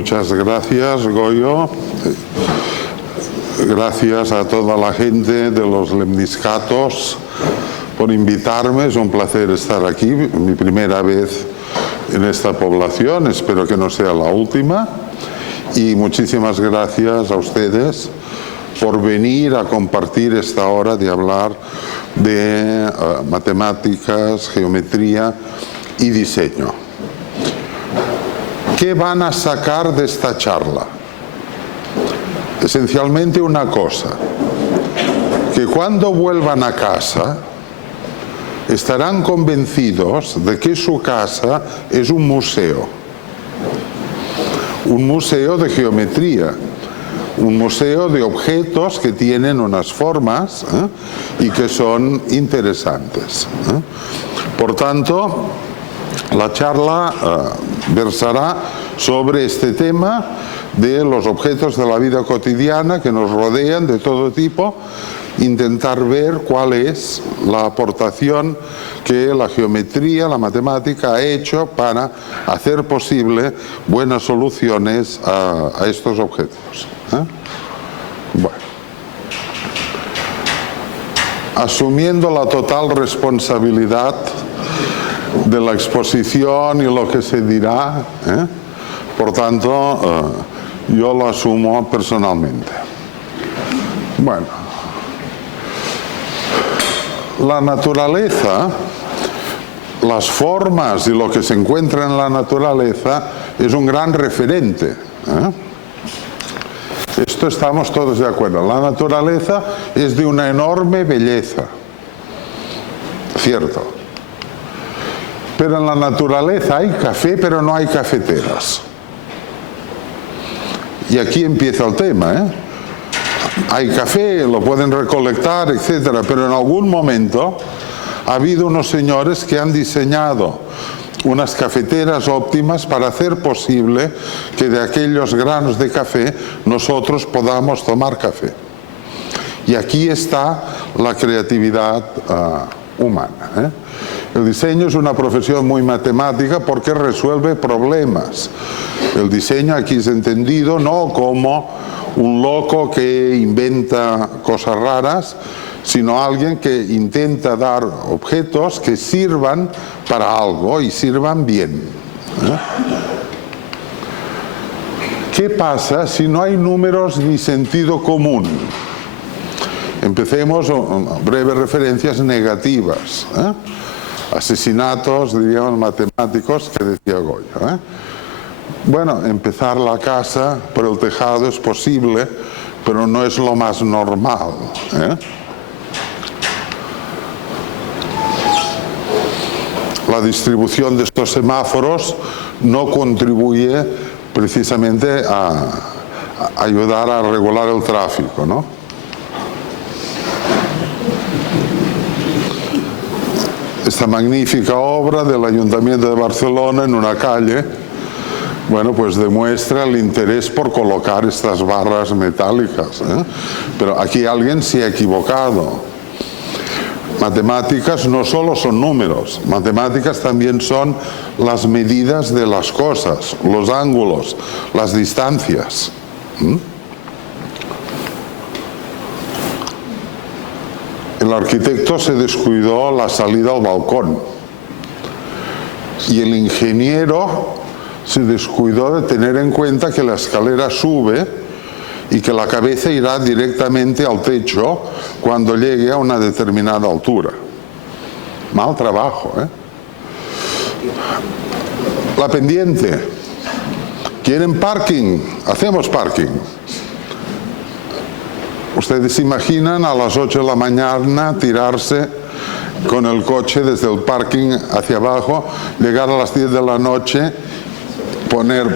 Muchas gracias, Goyo. Gracias a toda la gente de los lemniscatos por invitarme. Es un placer estar aquí, mi primera vez en esta población. Espero que no sea la última. Y muchísimas gracias a ustedes por venir a compartir esta hora de hablar de matemáticas, geometría y diseño. ¿Qué van a sacar de esta charla? Esencialmente una cosa, que cuando vuelvan a casa estarán convencidos de que su casa es un museo de geometría, un museo de objetos que tienen unas formas y que son interesantes. Por tanto, la charla versará sobre este tema de los objetos de la vida cotidiana que nos rodean de todo tipo, intentar ver cuál es la aportación que la geometría, la matemática ha hecho para hacer posible buenas soluciones a estos objetos. Bueno. Asumiendo la total responsabilidad de la exposición y lo que se dirá, por tanto, yo lo asumo personalmente. Bueno, la naturaleza, las formas y lo que se encuentra en la naturaleza es un gran referente. Esto estamos todos de acuerdo. La naturaleza es de una enorme belleza, cierto. Pero en la naturaleza hay café, pero no hay cafeteras. Y aquí empieza el tema, Hay café, lo pueden recolectar, etcétera, pero en algún momento ha habido unos señores que han diseñado unas cafeteras óptimas para hacer posible que de aquellos granos de café nosotros podamos tomar café. Y aquí está la creatividad humana. El diseño es una profesión muy matemática porque resuelve problemas. El diseño aquí es entendido no como un loco que inventa cosas raras, sino alguien que intenta dar objetos que sirvan para algo y sirvan bien. ¿Qué pasa si no hay números ni sentido común? Empecemos con breves referencias negativas. Asesinatos, diríamos, matemáticos, que decía Goya. Bueno, empezar la casa por el tejado es posible, pero no es lo más normal. La distribución de estos semáforos no contribuye precisamente a ayudar a regular el tráfico, ¿no? Esta magnífica obra del Ayuntamiento de Barcelona en una calle, bueno, pues demuestra el interés por colocar estas barras metálicas. Pero aquí alguien se ha equivocado. Matemáticas no solo son números, matemáticas también son las medidas de las cosas, los ángulos, las distancias. El arquitecto se descuidó la salida al balcón y el ingeniero se descuidó de tener en cuenta que la escalera sube y que la cabeza irá directamente al techo cuando llegue a una determinada altura. Mal trabajo, La pendiente. ¿Quieren parking? Hacemos parking. Ustedes se imaginan a las 8 de la mañana tirarse con el coche desde el parking hacia abajo, llegar a las 10 de la noche,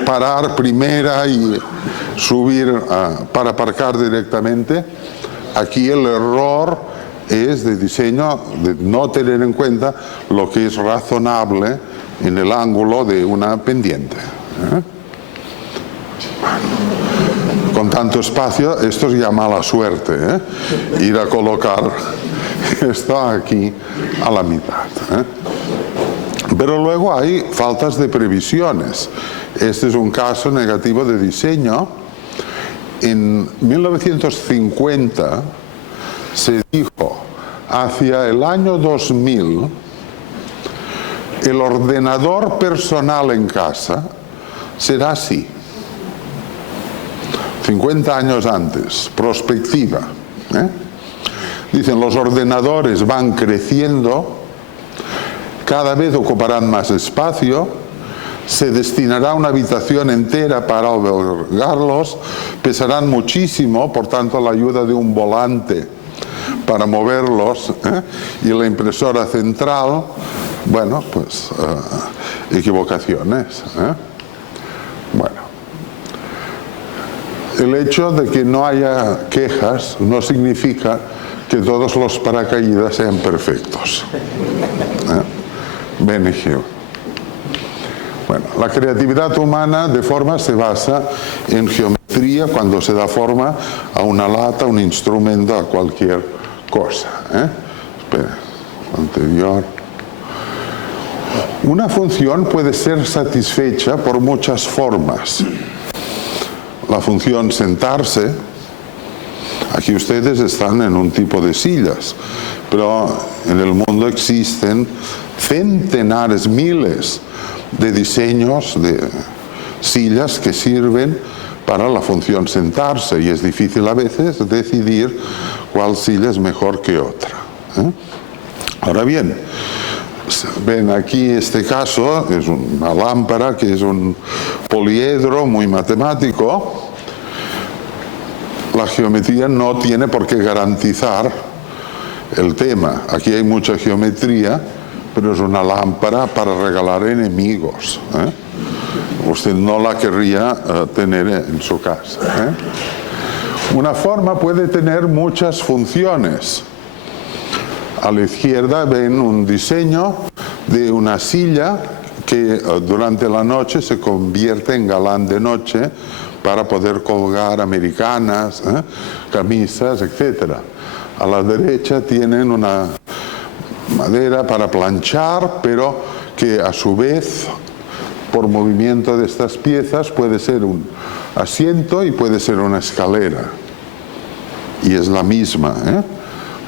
parar primera y subir para aparcar directamente. Aquí el error es de diseño, de no tener en cuenta lo que es razonable en el ángulo de una pendiente. Con tanto espacio, esto es ya mala suerte, ir a colocar esto aquí a la mitad. Pero luego hay faltas de previsiones. Este es un caso negativo de diseño. En 1950 se dijo, hacia el año 2000, el ordenador personal en casa será así. 50 años antes, prospectiva. Dicen, los ordenadores van creciendo, cada vez ocuparán más espacio, se destinará una habitación entera para albergarlos, pesarán muchísimo, por tanto la ayuda de un volante para moverlos, y la impresora central, bueno, pues equivocaciones. Bueno, el hecho de que no haya quejas no significa que todos los paracaídas sean perfectos. Benigio. Bueno, la creatividad humana de forma se basa en geometría cuando se da forma a una lata, un instrumento, a cualquier cosa. Espera, anterior. Una función puede ser satisfecha por muchas formas. La función sentarse, aquí ustedes están en un tipo de sillas, pero en el mundo existen centenares, miles de diseños de sillas que sirven para la función sentarse y es difícil a veces decidir cuál silla es mejor que otra. Ahora bien, ven aquí este caso, es una lámpara que es un poliedro muy matemático. La geometría no tiene por qué garantizar el tema. Aquí hay mucha geometría, pero es una lámpara para regalar enemigos. Usted no la querría tener en su casa. Una forma puede tener muchas funciones. A la izquierda ven un diseño de una silla que durante la noche se convierte en galán de noche para poder colgar americanas, camisas, etc. A la derecha tienen una madera para planchar, pero que a su vez, por movimiento de estas piezas, puede ser un asiento y puede ser una escalera. Y es la misma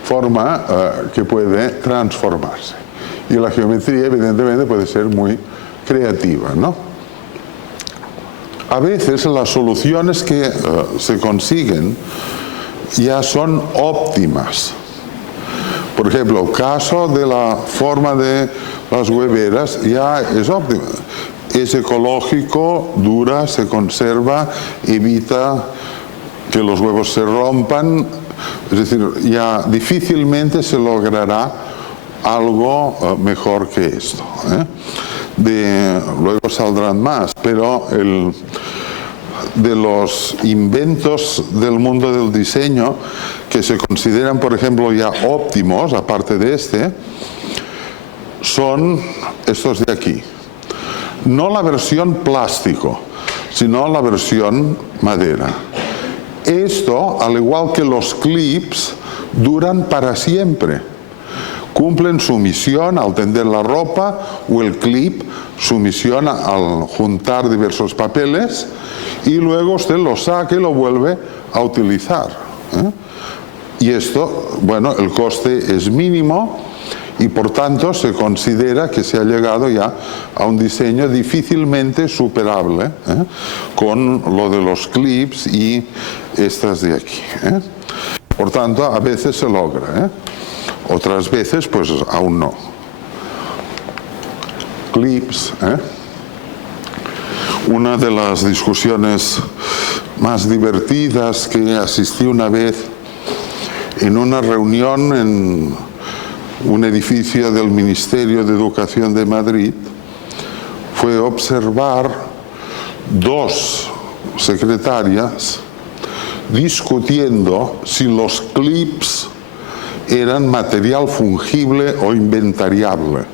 forma que puede transformarse. Y la geometría, evidentemente, puede ser muy creativa, ¿no? A veces las soluciones que se consiguen ya son óptimas. Por ejemplo, el caso de la forma de las hueveras ya es óptima. Es ecológico, dura, se conserva, evita que los huevos se rompan. Es decir, ya difícilmente se logrará algo mejor que esto. Luego saldrán más, pero de los inventos del mundo del diseño que se consideran, por ejemplo, ya óptimos, aparte de este, son estos de aquí. No la versión plástico, sino la versión madera. Esto, al igual que los clips, duran para siempre. Cumplen su misión al tender la ropa, o el clip su misión al juntar diversos papeles, y luego usted lo saca y lo vuelve a utilizar. Y esto, bueno, el coste es mínimo y por tanto se considera que se ha llegado ya a un diseño difícilmente superable con lo de los clips y estas de aquí. Por tanto, a veces se logra, otras veces pues aún no. Clips, Una de las discusiones más divertidas que asistí una vez en una reunión en un edificio del Ministerio de Educación de Madrid fue observar dos secretarias discutiendo si los clips eran material fungible o inventariable.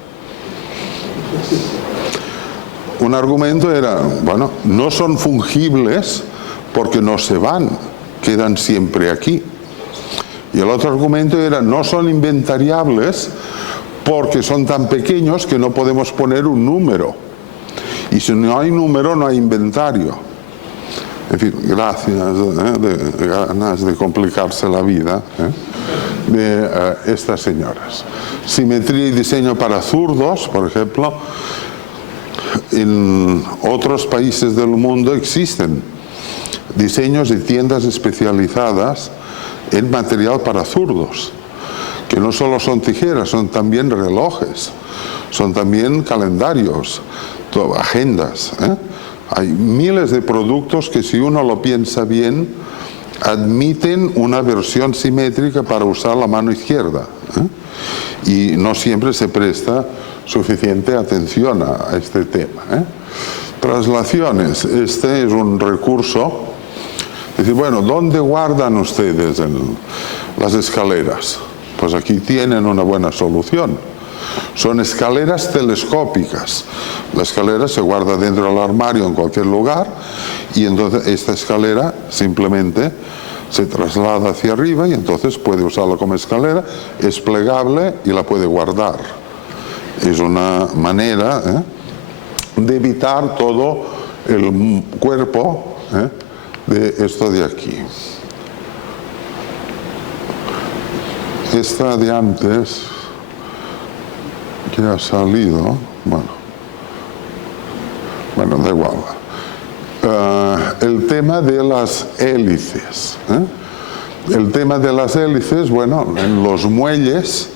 Un argumento era, bueno, no son fungibles porque no se van, quedan siempre aquí. Y el otro argumento era, no son inventariables porque son tan pequeños que no podemos poner un número. Y si no hay número, no hay inventario. En fin, gracias, de ganas de complicarse la vida de estas señoras. Simetría y diseño para zurdos, por ejemplo. En otros países del mundo existen diseños y tiendas especializadas en material para zurdos, que no solo son tijeras, son también relojes, son también calendarios, agendas. Hay miles de productos que, si uno lo piensa bien, admiten una versión simétrica para usar la mano izquierda. Y no siempre se presta suficiente atención a este tema. Traslaciones. Este es un recurso. Es decir, bueno, ¿dónde guardan ustedes las escaleras? Pues aquí tienen una buena solución. Son escaleras telescópicas. La escalera se guarda dentro del armario en cualquier lugar y entonces esta escalera simplemente se traslada hacia arriba y entonces puede usarla como escalera, es plegable y la puede guardar. Es una manera de evitar todo el cuerpo de esto de aquí. Esta de antes, que ha salido, bueno, da igual. El tema de las hélices. El tema de las hélices, bueno, en los muelles,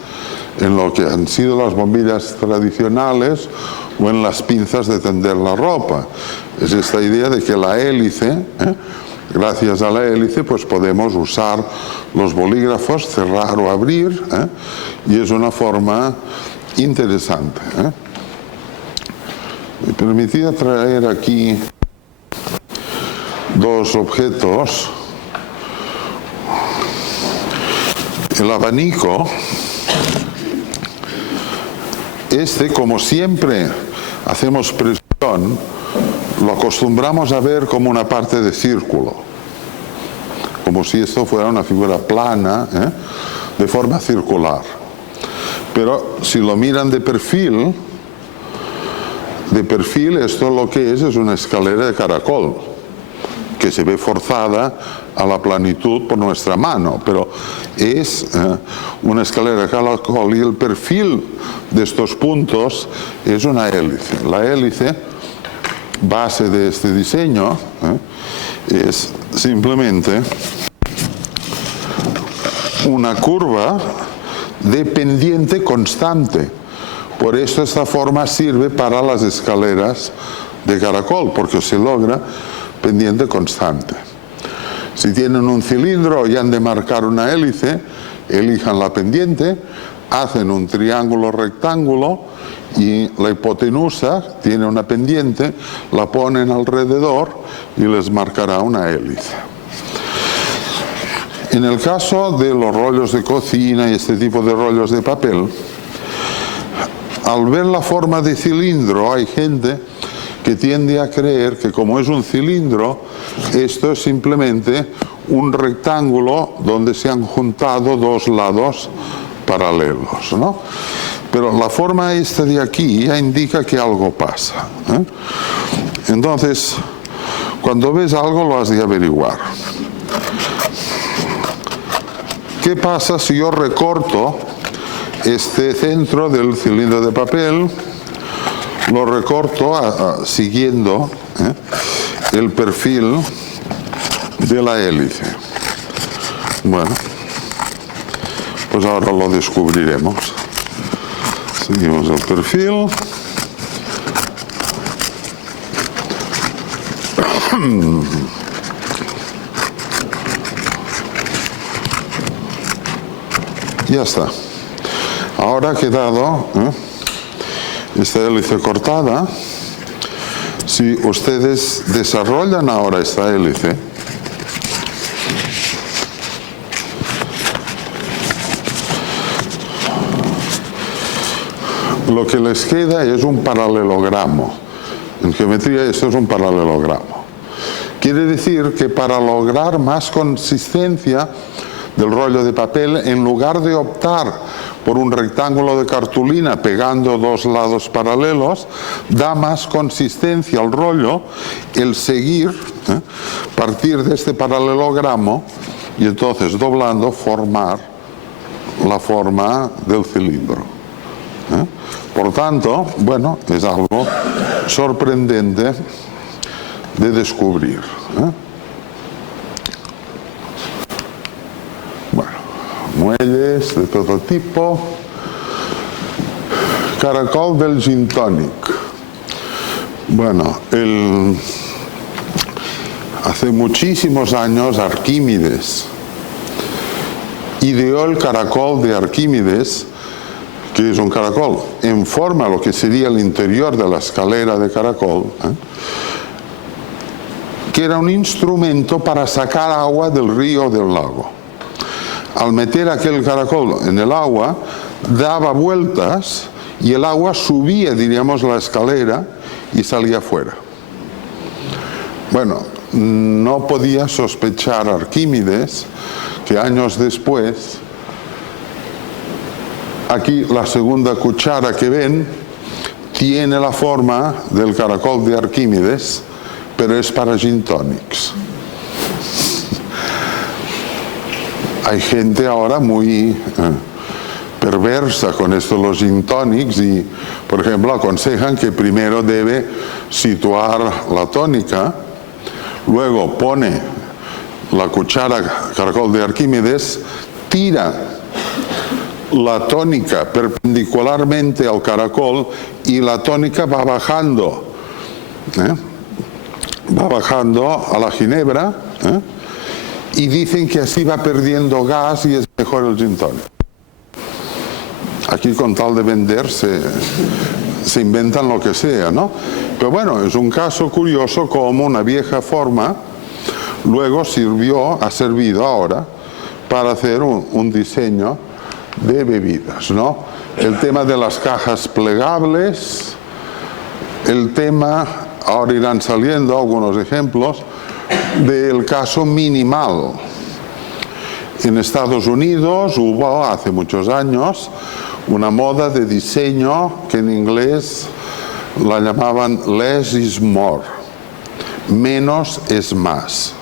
en lo que han sido las bombillas tradicionales o en las pinzas de tender la ropa. Es esta idea de que la hélice, gracias a la hélice, pues podemos usar los bolígrafos, cerrar o abrir, y es una forma interesante. Me permitía traer aquí dos objetos. El abanico, como siempre hacemos presión, lo acostumbramos a ver como una parte de círculo, como si esto fuera una figura plana, de forma circular. Pero si lo miran de perfil esto lo que es una escalera de caracol, que se ve forzada a la planitud por nuestra mano, pero es una escalera de caracol y el perfil de estos puntos es una hélice. La hélice, base de este diseño, es simplemente una curva de pendiente constante. Por eso esta forma sirve para las escaleras de caracol, porque se logra pendiente constante. Si tienen un cilindro y han de marcar una hélice, elijan la pendiente, hacen un triángulo rectángulo y la hipotenusa tiene una pendiente, la ponen alrededor y les marcará una hélice. En el caso de los rollos de cocina y este tipo de rollos de papel, al ver la forma de cilindro, hay gente que tiende a creer que, como es un cilindro, esto es simplemente un rectángulo donde se han juntado dos lados paralelos, ¿no? Pero la forma esta de aquí ya indica que algo pasa. Entonces, cuando ves algo lo has de averiguar. ¿Qué pasa si yo recorto este centro del cilindro de papel? Lo recorto siguiendo el perfil de la hélice. Bueno, pues ahora lo descubriremos. Seguimos el perfil. Ya está. Ahora ha quedado esta hélice cortada. Si ustedes desarrollan ahora esta hélice, lo que les queda es un paralelogramo. En geometría esto es un paralelogramo. Quiere decir que para lograr más consistencia del rollo de papel, en lugar de optar por un rectángulo de cartulina pegando dos lados paralelos, da más consistencia al rollo el seguir, partir de este paralelogramo y entonces doblando formar la forma del cilindro. Por tanto, bueno, es algo sorprendente de descubrir. Bueno, muelles de todo tipo. Caracol del gin tonic. Bueno, hace muchísimos años Arquímedes ideó el caracol de Arquímedes, que es un caracol en forma a lo que sería el interior de la escalera de caracol, que era un instrumento para sacar agua del río o del lago. Al meter aquel caracol en el agua, daba vueltas y el agua subía, diríamos, la escalera y salía fuera. Bueno, no podía sospechar Arquímedes que años después, aquí la segunda cuchara que ven tiene la forma del caracol de Arquímedes, pero es para gin tonics. Hay gente ahora muy perversa con esto de los gin tonics y, por ejemplo, aconsejan que primero debe situar la tónica, luego pone la cuchara caracol de Arquímedes, tira la tónica perpendicularmente al caracol y la tónica va bajando a la ginebra, y dicen que así va perdiendo gas y es mejor el gin tonic. Aquí con tal de vender se inventan lo que sea, ¿no? Pero bueno, es un caso curioso como una vieja forma luego ha servido ahora para hacer un diseño de bebidas, ¿no? El tema de las cajas plegables, el tema, ahora irán saliendo algunos ejemplos, del caso minimal. En Estados Unidos hubo hace muchos años una moda de diseño que en inglés la llamaban less is more, menos es más.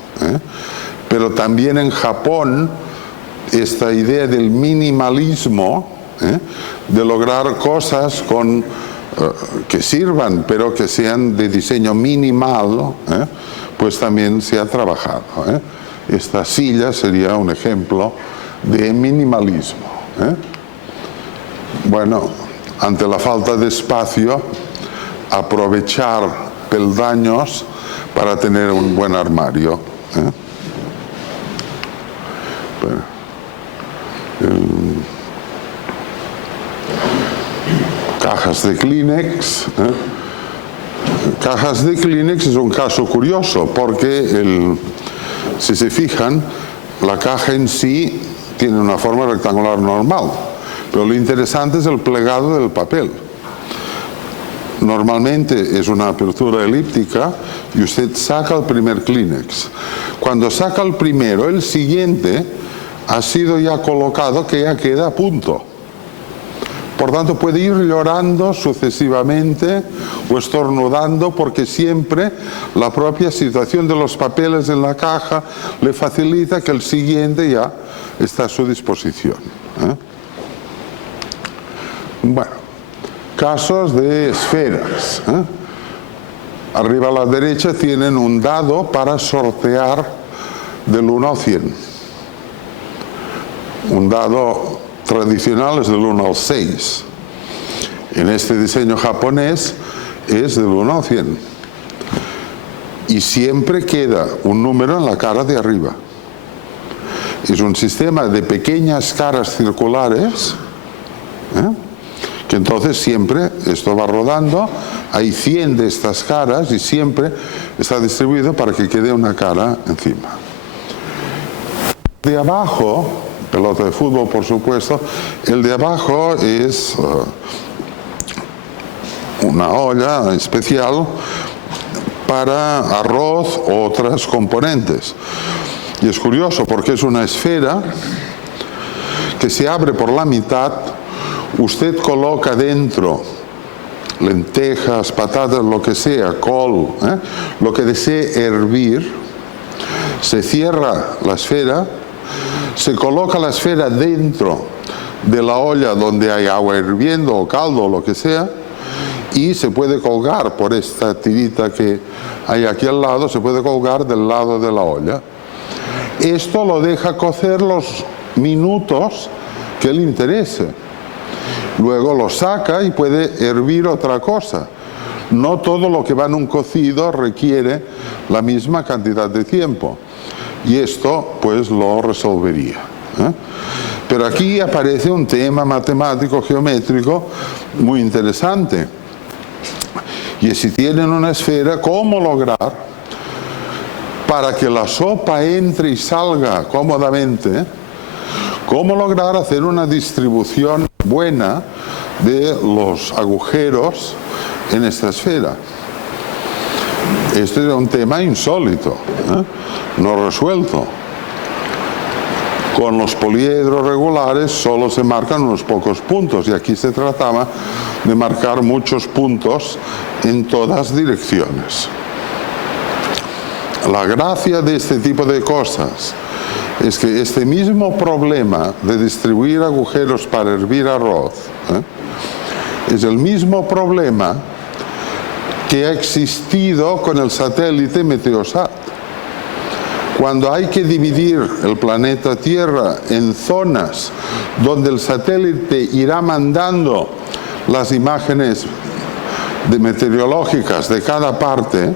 Pero también en Japón esta idea del minimalismo, de lograr cosas que sirvan pero que sean de diseño minimal, pues también se ha trabajado. Esta silla sería un ejemplo de minimalismo. Bueno, ante la falta de espacio, aprovechar peldaños para tener un buen armario. Cajas de Kleenex. Cajas de Kleenex es un caso curioso porque, si se fijan, la caja en sí tiene una forma rectangular normal, pero lo interesante es el plegado del papel. Normalmente es una apertura elíptica y usted saca el primer Kleenex. Cuando saca el primero, el siguiente ha sido ya colocado, que ya queda a punto. Por tanto, puede ir llorando sucesivamente o estornudando porque siempre la propia situación de los papeles en la caja le facilita que el siguiente ya está a su disposición. Bueno, casos de esferas. Arriba a la derecha tienen un dado para sortear del 1 al 100. Un dado tradicional es del 1 al 6. En este diseño japonés es del 1 al 100. Y siempre queda un número en la cara de arriba. Es un sistema de pequeñas caras circulares, que entonces siempre esto va rodando, hay 100 de estas caras y siempre está distribuido para que quede una cara encima. De abajo, pelota de fútbol por supuesto, el de abajo es una olla especial para arroz u otros componentes. Y es curioso porque es una esfera que se abre por la mitad usted coloca dentro lentejas, patatas, lo que sea, col, lo que desee hervir, se cierra la esfera, se coloca la esfera dentro de la olla donde hay agua hirviendo o caldo o lo que sea, y se puede colgar por esta tirita que hay aquí al lado, se puede colgar del lado de la olla. Esto lo deja cocer los minutos que le interese. Luego lo saca y puede hervir otra cosa. No todo lo que va en un cocido requiere la misma cantidad de tiempo. Y esto pues lo resolvería. Pero aquí aparece un tema matemático, geométrico, muy interesante. Y si tienen una esfera, ¿cómo lograr para que la sopa entre y salga cómodamente? ¿Cómo lograr hacer una distribución buena de los agujeros en esta esfera? Este es un tema insólito, no resuelto. Con los poliedros regulares solo se marcan unos pocos puntos y aquí se trataba de marcar muchos puntos en todas direcciones. La gracia de este tipo de cosas es que este mismo problema de distribuir agujeros para hervir arroz es el mismo problema que ha existido con el satélite Meteosat. Cuando hay que dividir el planeta Tierra en zonas donde el satélite irá mandando las imágenes meteorológicas de cada parte,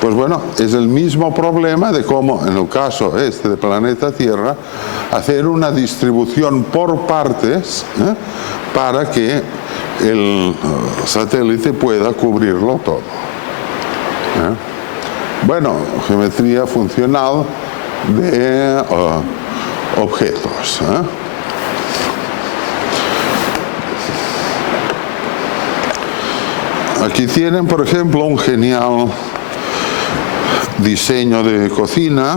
pues bueno, es el mismo problema de cómo, en el caso este de planeta Tierra, hacer una distribución por partes para que el satélite pueda cubrirlo todo. Bueno, geometría funcional de objetos. Aquí tienen, por ejemplo, un genial diseño de cocina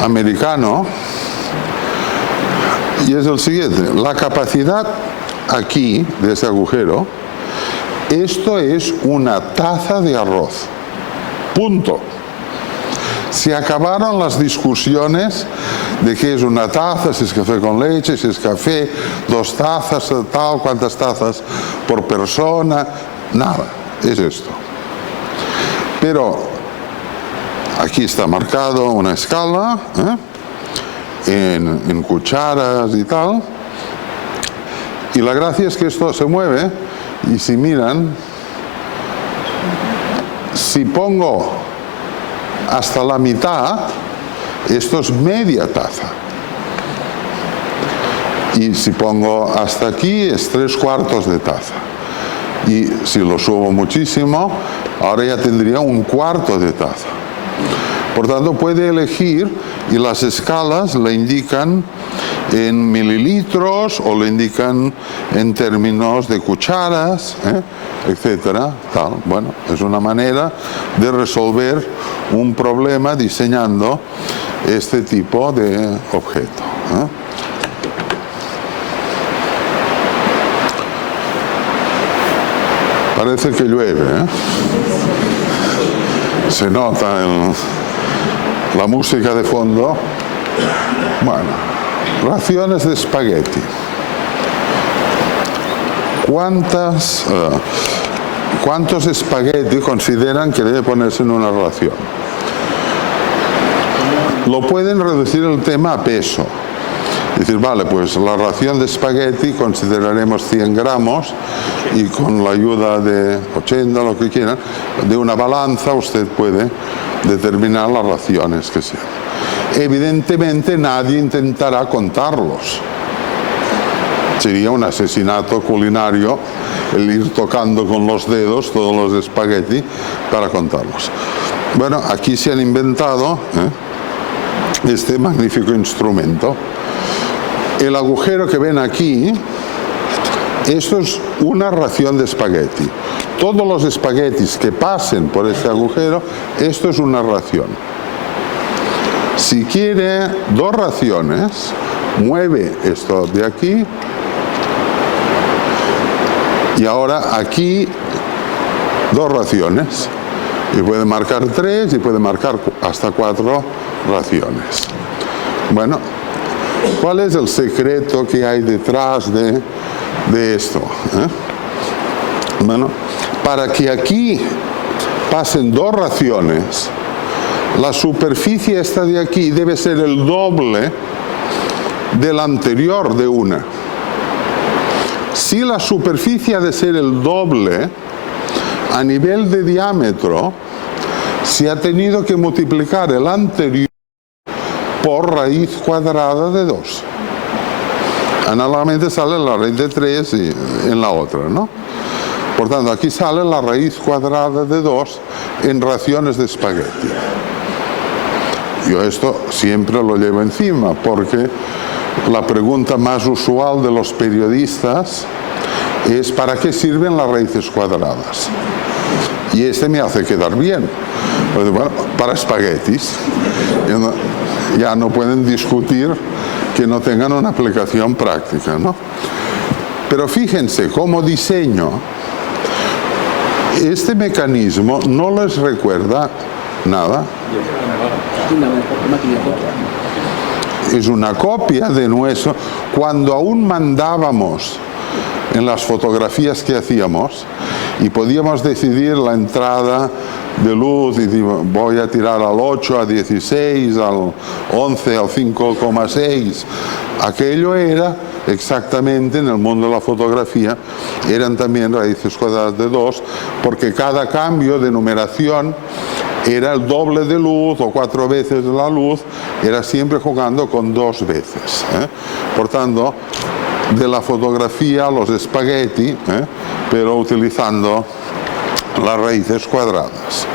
americano, y es el siguiente: la capacidad aquí de ese agujero, esto es una taza de arroz, punto. Se acabaron las discusiones de qué es una taza, si es café con leche, si es café, 2 tazas, tal, cuántas tazas por persona, nada, es esto. Pero aquí está marcado una escala en cucharas y tal, y la gracia es que esto se mueve, y si miran, si pongo hasta la mitad, esto es media taza, y si pongo hasta aquí es 3/4 de taza, y si lo subo muchísimo, ahora ya tendría 1/4 de taza. Por tanto, puede elegir, y las escalas le indican en mililitros o le indican en términos de cucharas, etcétera, tal. Bueno, es una manera de resolver un problema diseñando este tipo de objeto. Parece que llueve, se nota la música de fondo. Bueno, raciones de espagueti. ¿Cuántos espagueti consideran que debe ponerse en una ración? Lo pueden reducir el tema a peso. Decir, vale, pues la ración de espagueti consideraremos 100 gramos y con la ayuda de 80, lo que quieran, de una balanza usted puede determinar las raciones que sean. Evidentemente nadie intentará contarlos. Sería un asesinato culinario el ir tocando con los dedos todos los espagueti para contarlos. Bueno, aquí se han inventado este magnífico instrumento. El agujero que ven aquí, esto es una ración de espagueti. Todos los espaguetis que pasen por este agujero, esto es una ración. Si quiere 2 raciones, mueve esto de aquí Y ahora aquí 2 raciones. Y puede marcar 3 y puede marcar hasta 4 raciones. Bueno, ¿cuál es el secreto que hay detrás de esto? Bueno, para que aquí pasen 2 raciones, la superficie esta de aquí debe ser el doble de la anterior de una. Si la superficie ha de ser el doble, a nivel de diámetro, se ha tenido que multiplicar el anterior por raíz cuadrada de 2. Análogamente sale la raíz de 3 y en la otra, ¿no? Por tanto, aquí sale la raíz cuadrada de 2 en raciones de espagueti. Yo esto siempre lo llevo encima, porque la pregunta más usual de los periodistas es ¿para qué sirven las raíces cuadradas? Y este me hace quedar bien. Pues, bueno, para espaguetis. Ya no pueden discutir que no tengan una aplicación práctica, ¿no? Pero fíjense, como diseño, este mecanismo no les recuerda nada. Es una copia de nuestro. Cuando aún mandábamos en las fotografías que hacíamos y podíamos decidir la entrada de luz y digo, voy a tirar al 8, al 16, al 11, al 5,6. Aquello era exactamente, en el mundo de la fotografía, eran también raíces cuadradas de 2, porque cada cambio de numeración era el doble de luz o 4 veces la luz, era siempre jugando con 2 veces. Por tanto, de la fotografía a los espagueti, pero utilizando las raíces cuadradas.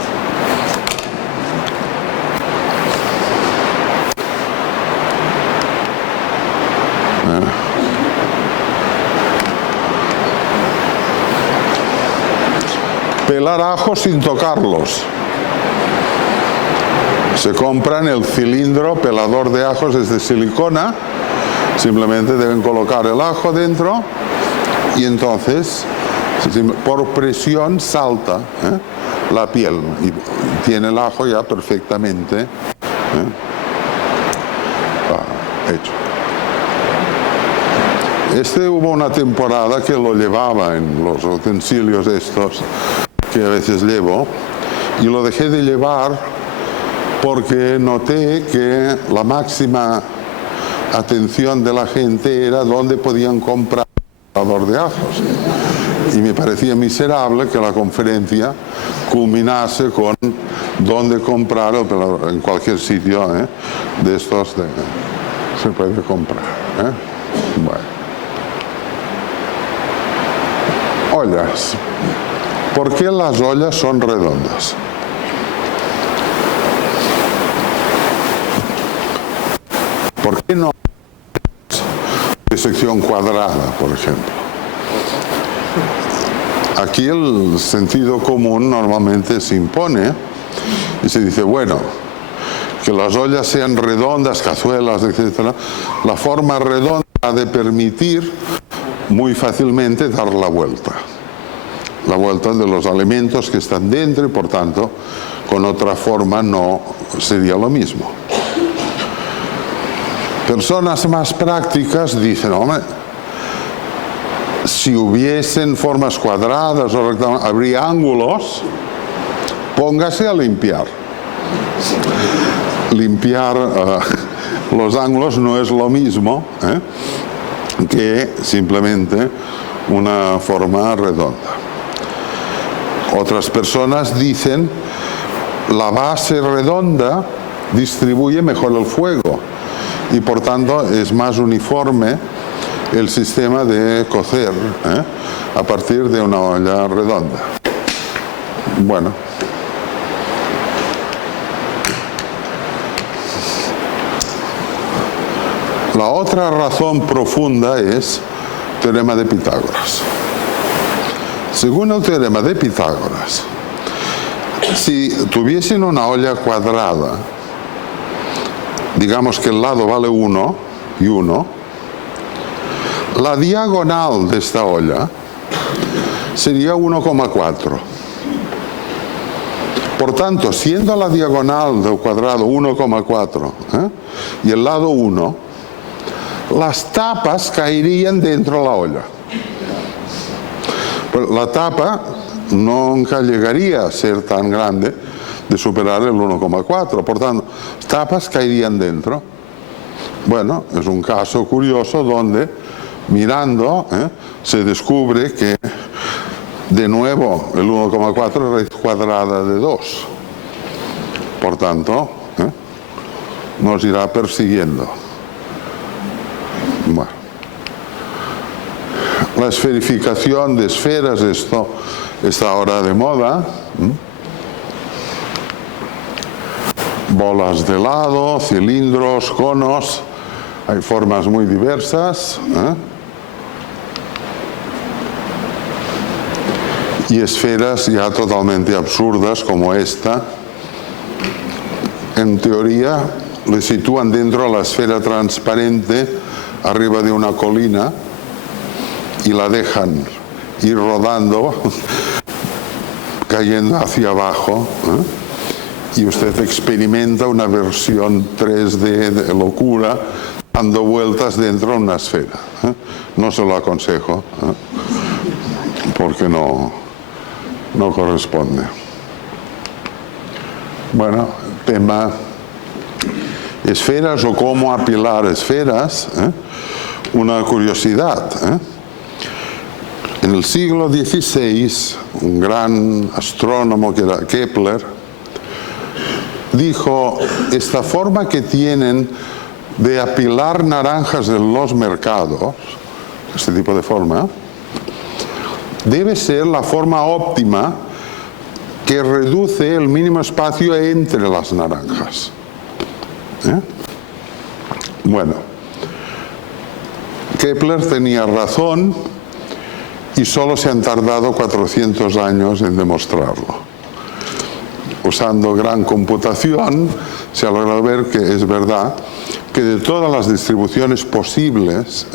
Pelar ajos sin tocarlos. Se compran el cilindro pelador de ajos, es de silicona. Simplemente deben colocar el ajo dentro y entonces por presión salta la piel y tiene el ajo ya perfectamente hecho. Hubo una temporada que lo llevaba en los utensilios estos que a veces llevo y lo dejé de llevar porque noté que la máxima atención de la gente era dónde podían comprar el pelador de ajos. Y me parecía miserable que la conferencia culminase con dónde comprar el pelador. En cualquier sitio de estos se puede comprar. Bueno. Ollas. ¿Por qué las ollas son redondas? ¿Por qué no de sección cuadrada, por ejemplo? Aquí el sentido común normalmente se impone y se dice, bueno, que las ollas sean redondas, cazuelas, etc. La forma redonda ha de permitir muy fácilmente dar la vuelta de los alimentos que están dentro y por tanto con otra forma no sería lo mismo. Personas más prácticas dicen, hombre, si hubiesen formas cuadradas o rectangulares, habría ángulos, póngase a limpiar. Limpiar los ángulos no es lo mismo que simplemente una forma redonda. Otras personas dicen, la base redonda distribuye mejor el fuego y por tanto es más uniforme el sistema de cocer a partir de una olla redonda. Bueno. La otra razón profunda es el teorema de Pitágoras. Según el teorema de Pitágoras, si tuviesen una olla cuadrada, digamos que el lado vale 1 y 1, la diagonal de esta olla sería 1,4. Por tanto, siendo la diagonal del cuadrado 1,4 y el lado 1, las tapas caerían dentro de la olla. Pero la tapa nunca llegaría a ser tan grande de superar el 1,4. Por tanto, las tapas caerían dentro. Bueno, es un caso curioso donde, mirando, se descubre que, de nuevo, el 1,4 es raíz cuadrada de 2. Por tanto, nos irá persiguiendo. Bueno. La esferificación de esferas, esto está ahora de moda. Bolas de helado, cilindros, conos, hay formas muy diversas. Y esferas ya totalmente absurdas como esta. En teoría, le sitúan dentro de la esfera transparente, arriba de una colina, y la dejan ir rodando, cayendo hacia abajo, y usted experimenta una versión 3D de locura, dando vueltas dentro de una esfera. No se lo aconsejo, porque no corresponde. Bueno, tema esferas o cómo apilar esferas, una curiosidad. En el siglo XVI, un gran astrónomo que era Kepler, dijo, esta forma que tienen de apilar naranjas en los mercados, este tipo de forma, debe ser la forma óptima que reduce el mínimo espacio entre las naranjas. Bueno, Kepler tenía razón y solo se han tardado 400 años en demostrarlo. Usando gran computación, se ha logrado ver que es verdad que de todas las distribuciones posibles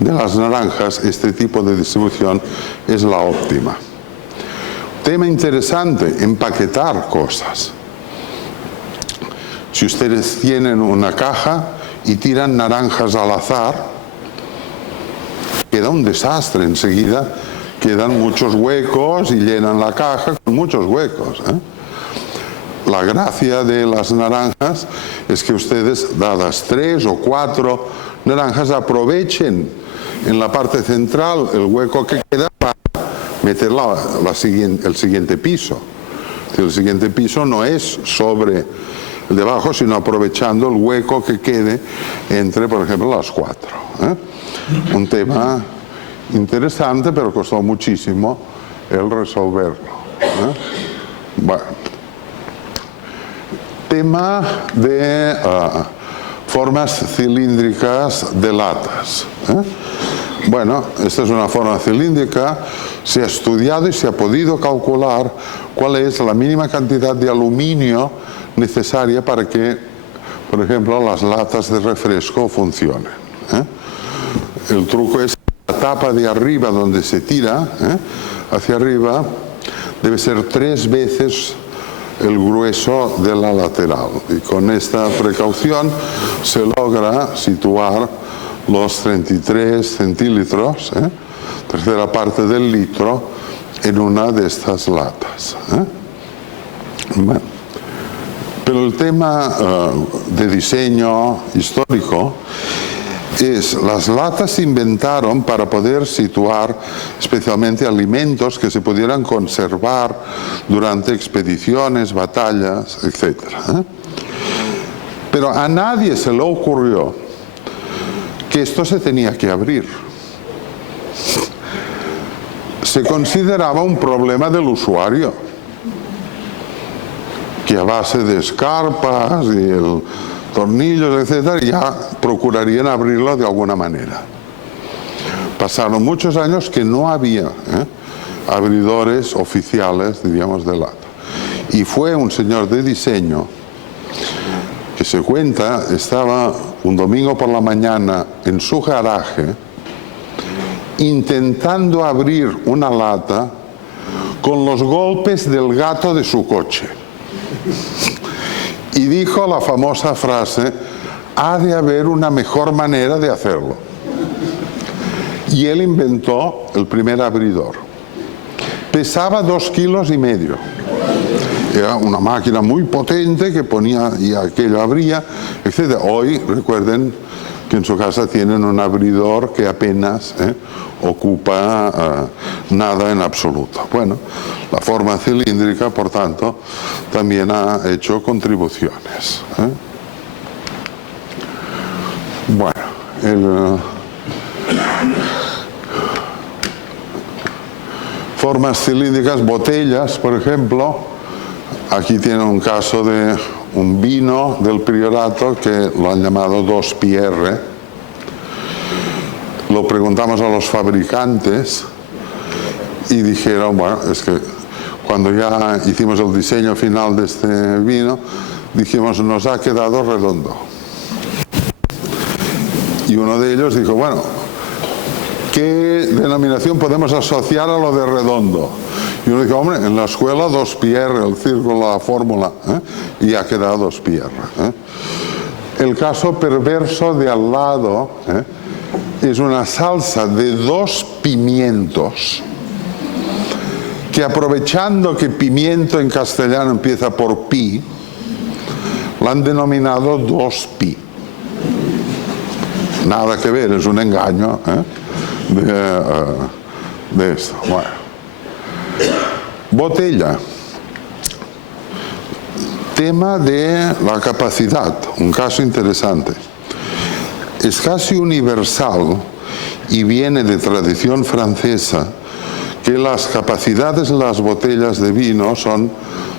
de las naranjas, este tipo de distribución es la óptima. Tema interesante, empaquetar cosas. Si ustedes tienen una caja y tiran naranjas al azar, queda un desastre enseguida. Quedan muchos huecos y llenan la caja con muchos huecos. La gracia de las naranjas es que ustedes, dadas 3 o 4 naranjas, aprovechen en la parte central el hueco que queda para meter el siguiente piso. El siguiente piso no es sobre el de abajo, sino aprovechando el hueco que quede entre, por ejemplo, las 4. Un tema interesante, pero costó muchísimo el resolverlo. Bueno. Tema de formas cilíndricas de latas. Bueno, esta es una forma cilíndrica, se ha estudiado y se ha podido calcular cuál es la mínima cantidad de aluminio necesaria para que, por ejemplo, las latas de refresco funcionen. El truco es la tapa de arriba donde se tira, hacia arriba, debe ser 3 veces el grueso de la lateral. Y con esta precaución se logra situar los 33 centímetros, tercera parte del litro, en una de estas latas. Bueno. Pero el tema de diseño histórico es, las latas se inventaron para poder situar especialmente alimentos que se pudieran conservar durante expediciones, batallas, etc. Pero a nadie se le ocurrió que esto se tenía que abrir. Se consideraba un problema del usuario, que a base de escarpas y tornillos, etcétera, ya procurarían abrirlo de alguna manera. Pasaron muchos años que no había abridores oficiales, diríamos, de lata. Y fue un señor de diseño que se cuenta, estaba un domingo por la mañana en su garaje intentando abrir una lata con los golpes del gato de su coche. Y dijo la famosa frase: ha de haber una mejor manera de hacerlo. Y él inventó el primer abridor. Pesaba 2,5 kilos. Era una máquina muy potente que ponía y aquello abría, etc. Hoy, recuerden que en su casa tienen un abridor que apenas ocupa nada en absoluto. Bueno, la forma cilíndrica, por tanto, también ha hecho contribuciones. Bueno, formas cilíndricas, botellas, por ejemplo. Aquí tiene un caso de un vino del Priorato que lo han llamado 2PR. Lo preguntamos a los fabricantes y dijeron, bueno, es que cuando ya hicimos el diseño final de este vino, dijimos, nos ha quedado redondo. Y uno de ellos dijo, bueno, ¿qué denominación podemos asociar a lo de redondo? Y uno dijo, hombre, en la escuela 2PR, el círculo, la fórmula, y ha quedado 2PR. El caso perverso de al lado es una salsa de 2 pimientos, que aprovechando que pimiento en castellano empieza por pi, la han denominado 2pi. Nada que ver, es un engaño de esto. Bueno. Botella. Tema de la capacidad, un caso interesante. Es casi universal y viene de tradición francesa que las capacidades de las botellas de vino son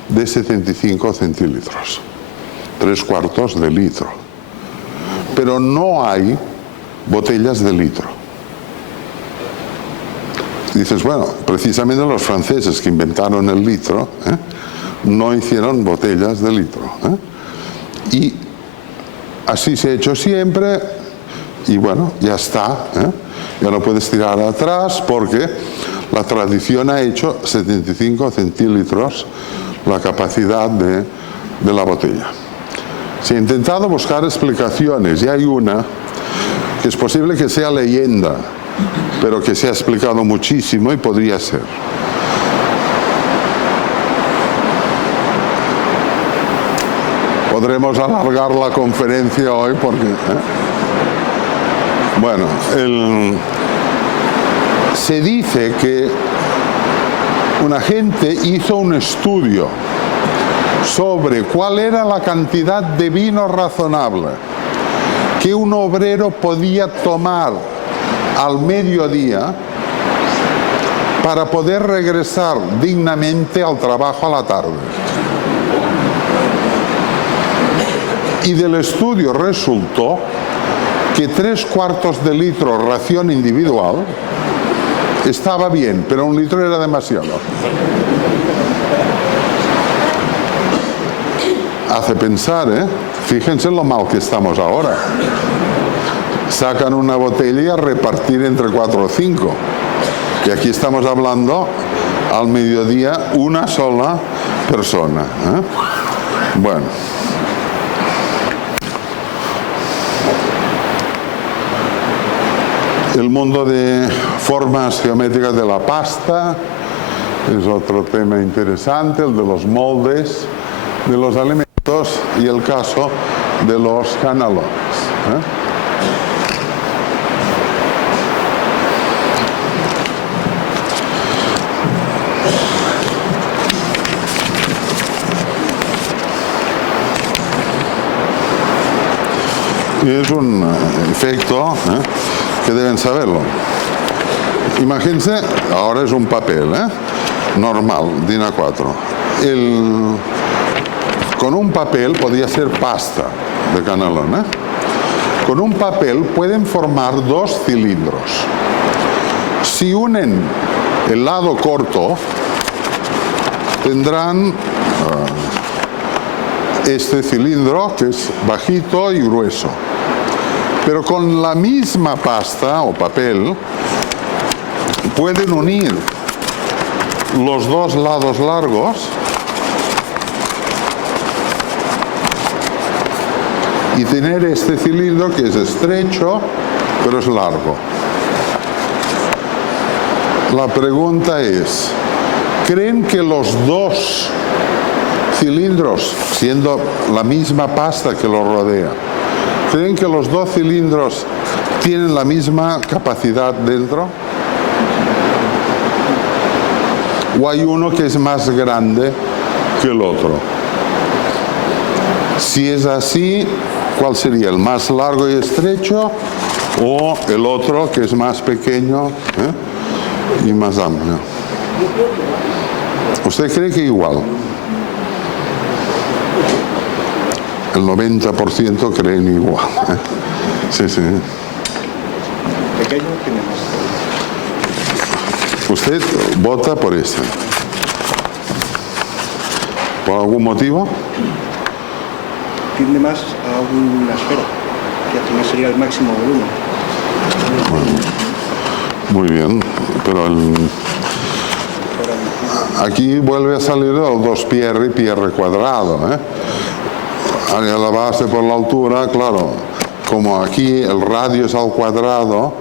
de 75 centilitros, 3/4 de litro. Pero no hay botellas de litro. Dices, bueno, precisamente los franceses que inventaron el litro no hicieron botellas de litro. Y así se ha hecho siempre y bueno, ya está. Ya no puedes tirar atrás porque la tradición ha hecho 75 centilitros la capacidad de la botella. Se ha intentado buscar explicaciones y hay una que es posible que sea leyenda, pero que se ha explicado muchísimo y podría ser. Podremos alargar la conferencia hoy porque... Bueno, se dice que una gente hizo un estudio sobre cuál era la cantidad de vino razonable que un obrero podía tomar al mediodía para poder regresar dignamente al trabajo a la tarde. Y del estudio resultó que 3/4 de litro ración individual estaba bien, pero 1 litro era demasiado. Hace pensar, fíjense lo mal que estamos ahora. Sacan una botella y a repartir entre 4 o 5. Y aquí estamos hablando al mediodía una sola persona. Bueno. El mundo de formas geométricas de la pasta es otro tema interesante, el de los moldes de los alimentos y el caso de los canelones. Y es un efecto que deben saberlo. Imagínense, ahora es un papel normal, DIN A4. Con un papel podía ser pasta de canelón. Con un papel pueden formar 2 cilindros. Si unen el lado corto, tendrán este cilindro que es bajito y grueso. Pero con la misma pasta o papel pueden unir los dos lados largos y tener este cilindro que es estrecho, pero es largo. La pregunta es, ¿creen que los dos cilindros, siendo la misma pasta que lo rodea, creen que los dos cilindros tienen la misma capacidad dentro? ¿O hay uno que es más grande que el otro? Si es así, ¿cuál sería? ¿El más largo y estrecho o el otro que es más pequeño y más amplio? ¿Usted cree que igual? El 90% creen igual. Sí, sí. Pequeño tenemos. Usted vota por este. ¿Por algún motivo? Tiende más a una esfera, que al final sería el máximo volumen. Muy bien, pero aquí vuelve a salir el 2πr y πr cuadrado. A la base por la altura, claro, como aquí el radio es al cuadrado,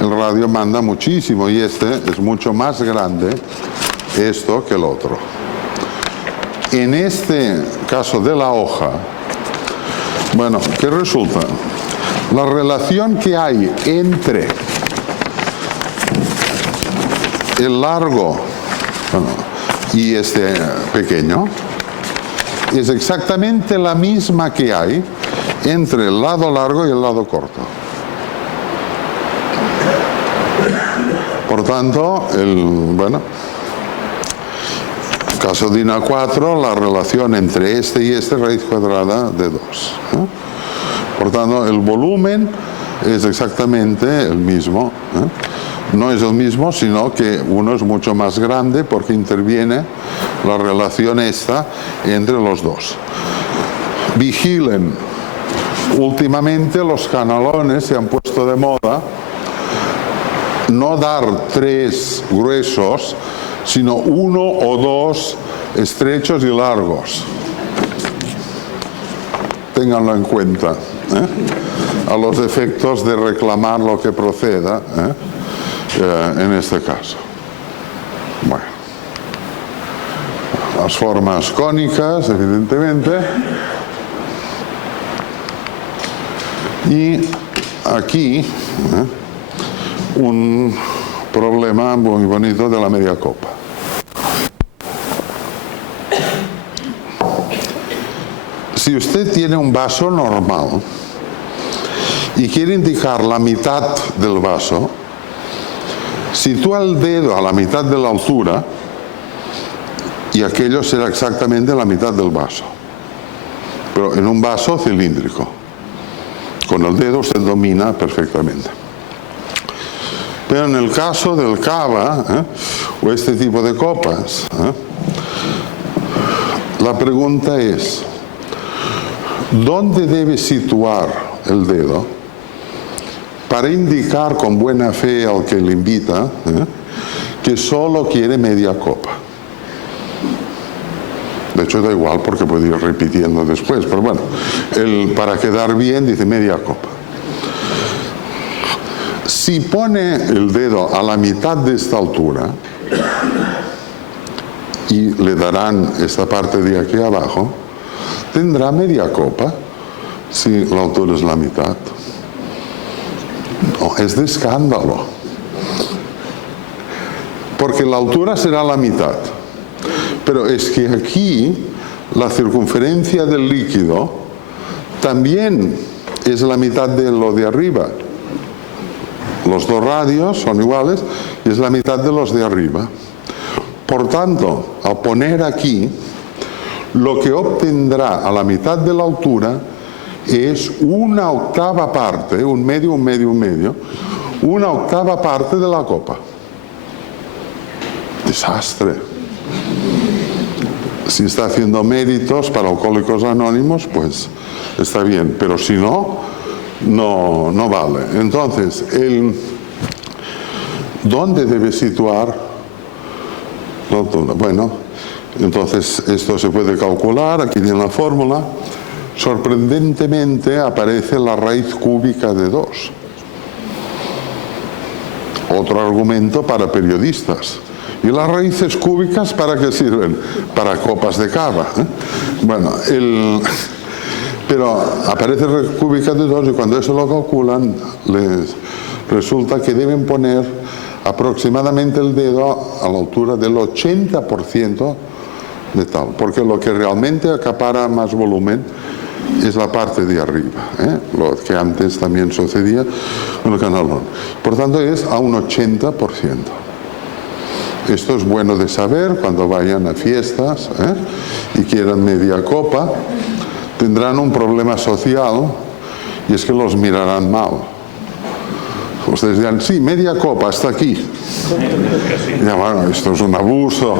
el radio manda muchísimo y este es mucho más grande, esto, que el otro. En este caso de la hoja, bueno, ¿qué resulta? La relación que hay entre el largo y este pequeño es exactamente la misma que hay entre el lado largo y el lado corto. Por tanto, en caso de INA 4, la relación entre este y este, raíz cuadrada de 2. Por tanto, el volumen es exactamente el mismo. No es el mismo, sino que uno es mucho más grande porque interviene la relación esta entre los dos. Vigilen. Últimamente los canalones se han puesto de moda no dar 3 gruesos, sino 1 o 2 estrechos y largos. Ténganlo en cuenta, a los efectos de reclamar lo que proceda, en este caso. Bueno, las formas cónicas, evidentemente, y aquí un problema muy bonito de la media copa. Si usted tiene un vaso normal y quiere indicar la mitad del vaso, sitúa el dedo a la mitad de la altura y aquello será exactamente la mitad del vaso, pero en un vaso cilíndrico. Con el dedo usted domina perfectamente. Pero en el caso del cava o este tipo de copas, la pregunta es, ¿dónde debe situar el dedo para indicar con buena fe al que le invita que solo quiere media copa? De hecho da igual porque puede ir repitiendo después, pero bueno, para quedar bien dice media copa. Si pone el dedo a la mitad de esta altura y le darán esta parte de aquí abajo, tendrá media copa si la altura es la mitad. No, es de escándalo. Porque la altura será la mitad. Pero es que aquí la circunferencia del líquido también es la mitad de lo de arriba. Los dos radios son iguales y es la mitad de los de arriba. Por tanto, al poner aquí, lo que obtendrá a la mitad de la altura es una octava parte, un medio, una octava parte de la copa. Desastre. Si está haciendo méritos para Alcohólicos Anónimos, pues está bien, pero si no, no vale. Entonces, ¿Dónde debe situar la altura? Bueno, entonces esto se puede calcular, aquí tiene la fórmula. Sorprendentemente aparece la raíz cúbica de 2. Otro argumento para periodistas. ¿Y las raíces cúbicas para qué sirven? Para copas de cava. Bueno, pero aparece raíz cúbica de 2 y cuando eso lo calculan les resulta que deben poner aproximadamente el dedo a la altura del 80% de tal, porque lo que realmente acapara más volumen es la parte de arriba, lo que antes también sucedía con el canal. Por tanto, es a un 80%. Esto es bueno de saber cuando vayan a fiestas y quieran media copa. Tendrán un problema social y es que los mirarán mal. Ustedes dirán, sí, media copa, hasta aquí. Ya, bueno, esto es un abuso,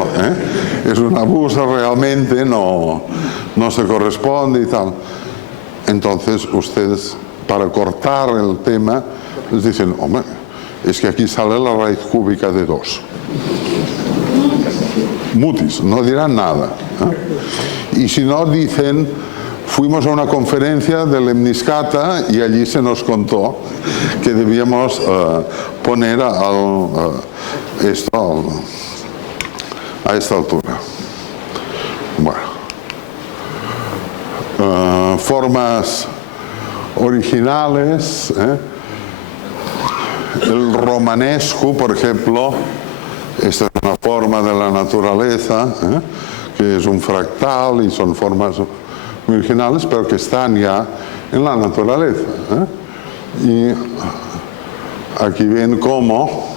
es un abuso realmente, no se corresponde y tal. Entonces ustedes, para cortar el tema, les dicen, hombre, es que aquí sale la raíz cúbica de 2. Mutis, no dirán nada. Y si no, dicen, fuimos a una conferencia del Lemniscata y allí se nos contó que debíamos poner esto a esta altura. Bueno. Formas originales. El romanesco, por ejemplo, esta es una forma de la naturaleza, que es un fractal y son formas muy originales, pero que están ya en la naturaleza. Y aquí ven cómo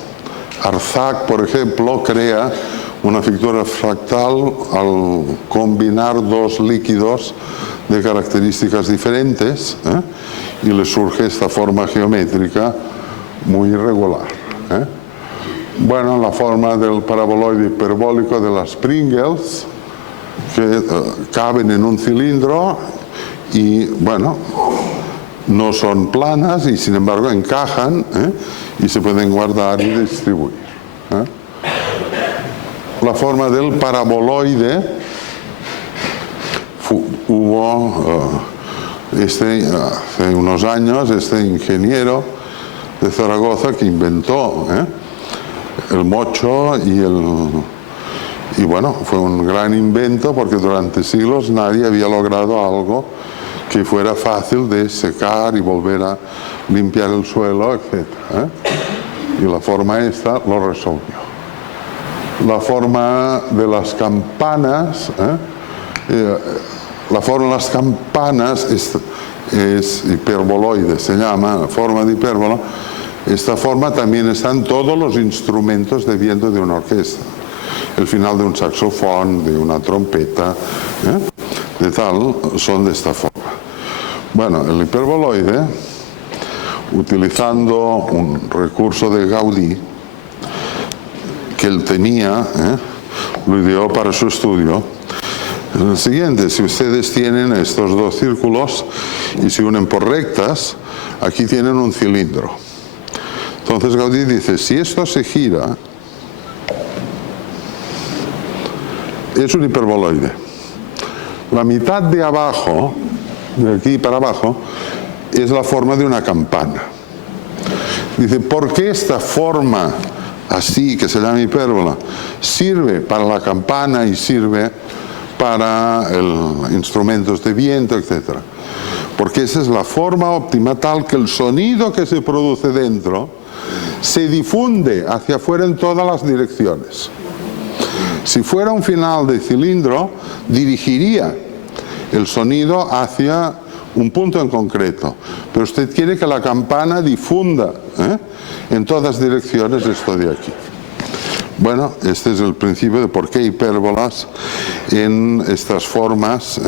Arzac, por ejemplo, crea una figura fractal al combinar dos líquidos de características diferentes y le surge esta forma geométrica muy irregular. Bueno, la forma del paraboloide hiperbólico de las Pringles, que caben en un cilindro y, bueno, no son planas y sin embargo encajan y se pueden guardar y distribuir. La forma del paraboloide, hubo hace unos años este ingeniero de Zaragoza que inventó el mocho y bueno, fue un gran invento porque durante siglos nadie había logrado algo que fuera fácil de secar y volver a limpiar el suelo, etc. Y la forma esta lo resolvió. La forma de las campanas, la forma de las campanas es hiperboloide, se llama, la forma de hipérbola. Esta forma también están todos los instrumentos de viento de una orquesta. El final de un saxofón, de una trompeta, de tal, son de esta forma. Bueno, el hiperboloide, utilizando un recurso de Gaudí, que él tenía, lo ideó para su estudio, es el siguiente: si ustedes tienen estos dos círculos y se unen por rectas, aquí tienen un cilindro. Entonces Gaudí dice, si esto se gira, es un hiperboloide. La mitad de abajo, de aquí para abajo, es la forma de una campana. Dice, ¿por qué esta forma así, que se llama hipérbola, sirve para la campana y sirve para instrumentos de viento, etcétera? Porque esa es la forma óptima tal que el sonido que se produce dentro se difunde hacia afuera en todas las direcciones. Si fuera un final de cilindro, dirigiría el sonido hacia un punto en concreto, pero usted quiere que la campana difunda en todas direcciones esto de aquí. Bueno, este es el principio de por qué hipérbolas en estas formas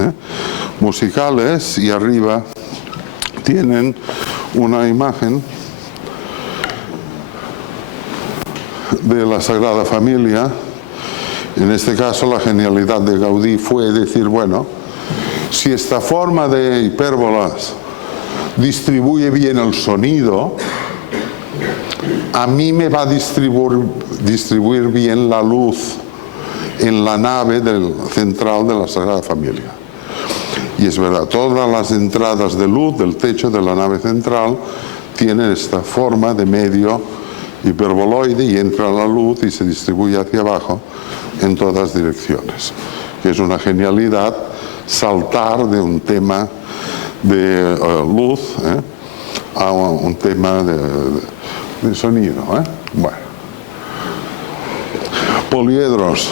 musicales. Y arriba tienen una imagen de la Sagrada Familia. En este caso la genialidad de Gaudí fue decir, bueno, si esta forma de hipérbolas distribuye bien el sonido, a mí me va a distribuir bien la luz en la nave central de la Sagrada Familia. Y es verdad, todas las entradas de luz del techo de la nave central tienen esta forma de medio hiperboloide y entra la luz y se distribuye hacia abajo en todas direcciones. Que es una genialidad saltar de un tema de luz a un tema de sonido. Bueno. Poliedros.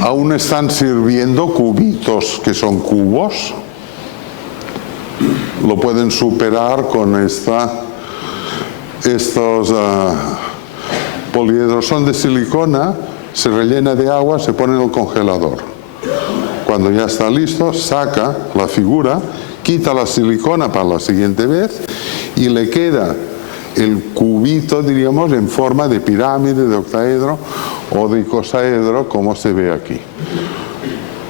Aún están sirviendo cubitos que son cubos. Lo pueden superar con estos poliedros. Son de silicona, se rellena de agua, se pone en el congelador. Cuando ya está listo, saca la figura, quita la silicona para la siguiente vez y le queda el cubito, diríamos, en forma de pirámide, de octaedro o de icosaedro, como se ve aquí.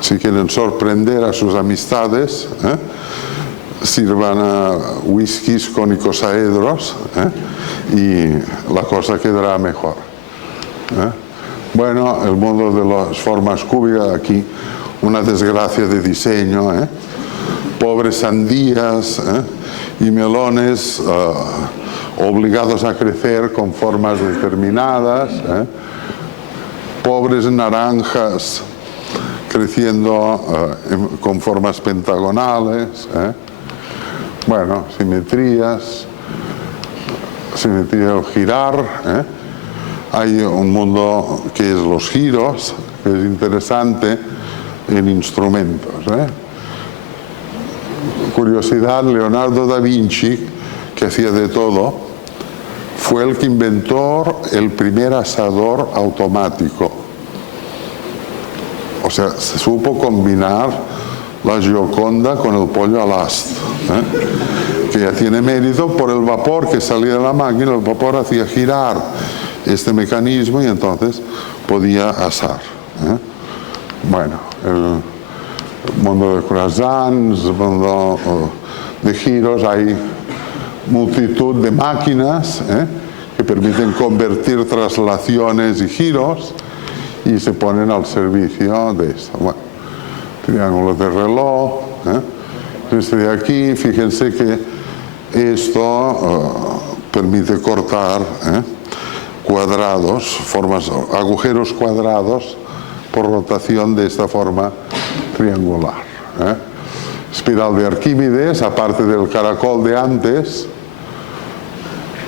Si quieren sorprender a sus amistades, sirvan a whiskies con icosaedros y la cosa quedará mejor. Bueno, el mundo de las formas cúbicas, aquí una desgracia de diseño, pobres sandías y melones obligados a crecer con formas determinadas, pobres naranjas creciendo con formas pentagonales, bueno, simetrías, simetría al girar, hay un mundo que es los giros, que es interesante en instrumentos. Curiosidad, Leonardo da Vinci, que hacía de todo, fue el que inventó el primer asador automático. O sea, se supo combinar la Gioconda con el pollo al ast, que ya tiene mérito por el vapor que salía de la máquina. El vapor hacía girar este mecanismo y entonces podía asar. Bueno, el mundo de croissants, el mundo de giros, hay multitud de máquinas que permiten convertir traslaciones y giros y se ponen al servicio de esto. Bueno, triángulo de reloj, este de aquí, fíjense que esto permite cortar cuadrados, agujeros cuadrados por rotación de esta forma triangular. Espiral de Arquímedes, aparte del caracol de antes,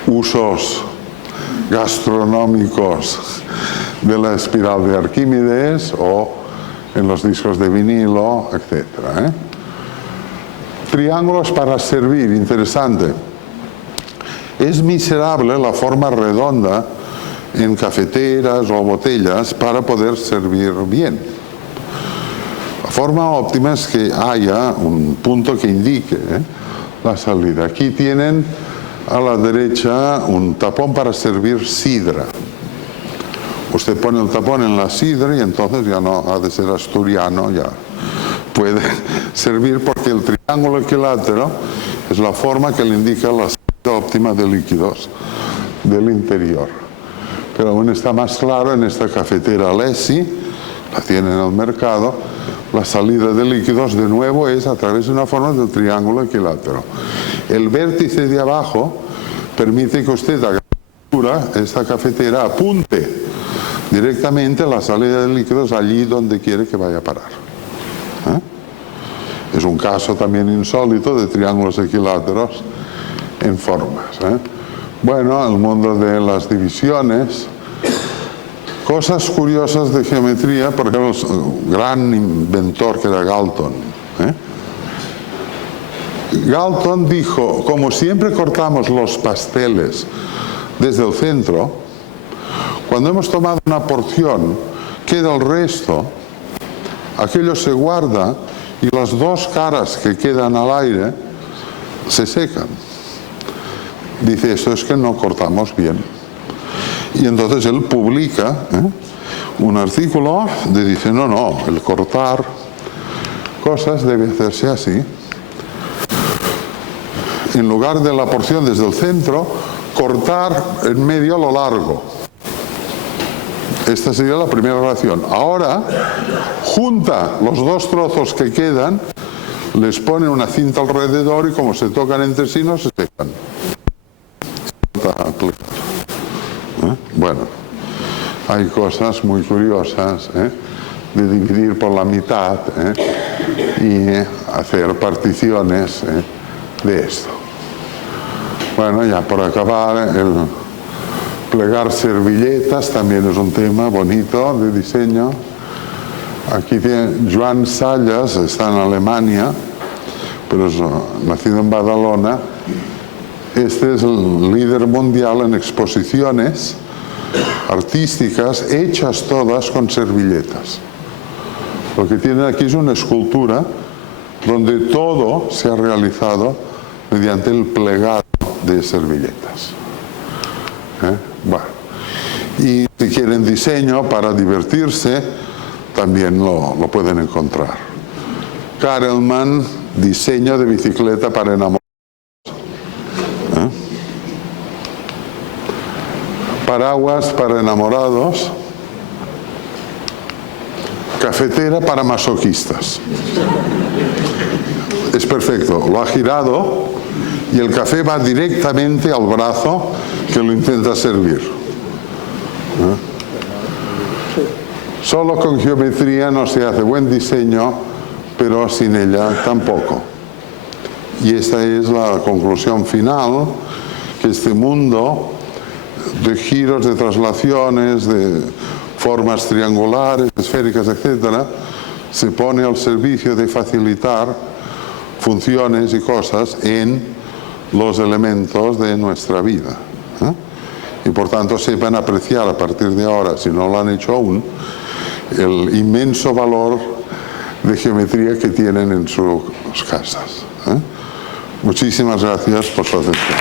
usos gastronómicos de la espiral de Arquímedes o en los discos de vinilo, etc. Triángulos para servir, interesante. Es miserable la forma redonda en cafeteras o botellas para poder servir bien. La forma óptima es que haya un punto que indique la salida. Aquí tienen a la derecha un tapón para servir sidra. Usted pone el tapón en la sidra y entonces ya no ha de ser asturiano, ya puede servir, porque el triángulo equilátero es la forma que le indica la salida óptima de líquidos del interior. Pero aún está más claro en esta cafetera Lessi, la tiene en el mercado, la salida de líquidos de nuevo es a través de una forma del triángulo equilátero. El vértice de abajo permite que usted haga esta cafetera apunte directamente la salida de líquidos allí donde quiere que vaya a parar. Es un caso también insólito de triángulos equiláteros en formas. Bueno, el mundo de las divisiones, cosas curiosas de geometría, por ejemplo, el gran inventor que era Galton. Galton dijo, como siempre cortamos los pasteles desde el centro, cuando hemos tomado una porción, queda el resto, aquello se guarda y las dos caras que quedan al aire se secan. Dice, esto es que no cortamos bien. Y entonces él publica un artículo donde dice, no, el cortar cosas debe hacerse así. en lugar de la porción desde el centro, cortar en medio a lo largo. Esta sería la primera oración. Ahora, junta los dos trozos que quedan, les pone una cinta alrededor y como se tocan entre sí no se secan. Bueno, hay cosas muy curiosas de dividir por la mitad y hacer particiones de esto. Bueno, ya por acabar, el plegar servilletas también es un tema bonito de diseño. Aquí tiene Joan Sallas, está en Alemania, pero es nacido en Badalona. Este es el líder mundial en exposiciones artísticas hechas todas con servilletas. Lo que tienen aquí es una escultura donde todo se ha realizado mediante el plegado de servilletas. Bueno. Y si quieren diseño para divertirse, también lo pueden encontrar. Karelman, diseño de bicicleta para enamorados. Paraguas para enamorados. Cafetera para masoquistas. Es perfecto, lo ha girado y el café va directamente al brazo que lo intenta servir. Solo con geometría no se hace buen diseño, pero sin ella tampoco. Y esta es la conclusión final, que este mundo de giros, de traslaciones, de formas triangulares, esféricas, etc., se pone al servicio de facilitar funciones y cosas en los elementos de nuestra vida. Y por tanto sepan apreciar a partir de ahora, si no lo han hecho aún, el inmenso valor de geometría que tienen en sus casas. Muchísimas gracias por su atención.